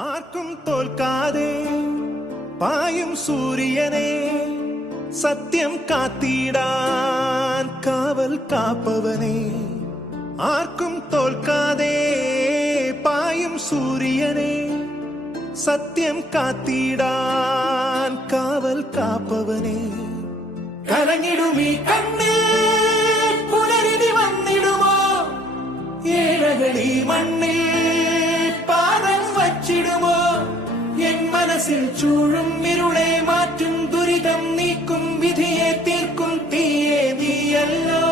ആർക്കും തോൽക്കാതെ പായും സൂര്യനെ സത്യം കാത്തിടാൻ കാവൽ കാപ്പവനെ. ആർക്കും തോൽക്കാതെ പായും സൂര്യനെ സത്യം കാത്തിടാൻ കാവൽ കാപ്പവനെ. കലങ്ങിടുമീ കണ്ണിൽ പുലരിതി വന്നിടുമോ? ഏഴകളി മണ്ണിൽ പാദം വച്ചിടുമോ? എൻ മനസ്സിൽ ചൂഴും ഇരുളെ മാറ്റും ദുരിതം നീക്കും വിധിയെ തീർക്കും തീയെ നീയല്ലോ.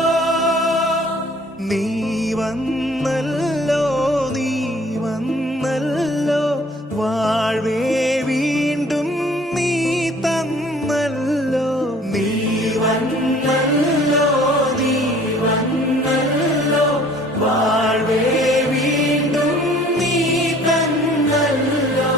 നീ വന്നല്ലോ, നീ വന്നല്ലോ, വാഴ്വേ വീണ്ടും നീ തന്നല്ലോ. നീ വന്നല്ലോ, നീ വന്നല്ലോ, വാഴ്വേ വീണ്ടും നീ തന്നല്ലോ.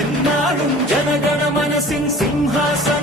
എന്നാളും ജനഗണ മനസ്സിൻ സിംഹാസനം